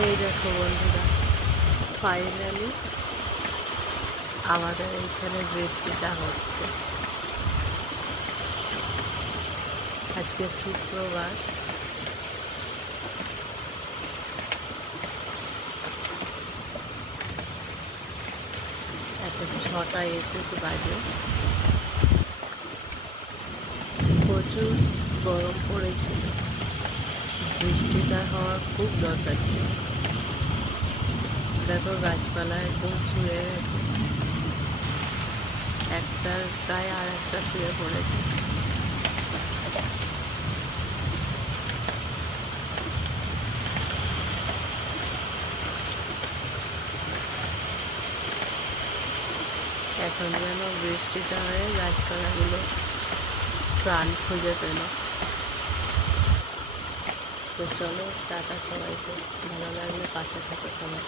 এই দেখো বন্ধুরা, ফাইনালি আমাদের এইখানে বৃষ্টিটা হচ্ছে। আজকে শুক্রবার, এখন 6টা 21 বাজে। প্রচুর গরম পড়েছিল, বৃষ্টিটা হওয়ার খুব দরকার ছিল। দেখো গাছপালা একদম শুয়ে গেছে, একটার গায়ে আর একটা শুয়ে পড়েছে। এখন যেন বৃষ্টিটা হয়ে গাছপালাগুলো প্রাণ খুঁজে পেল। তো চলো টাটা সবাইকে, ভালো লাগলে পাশে থাকো সবাই।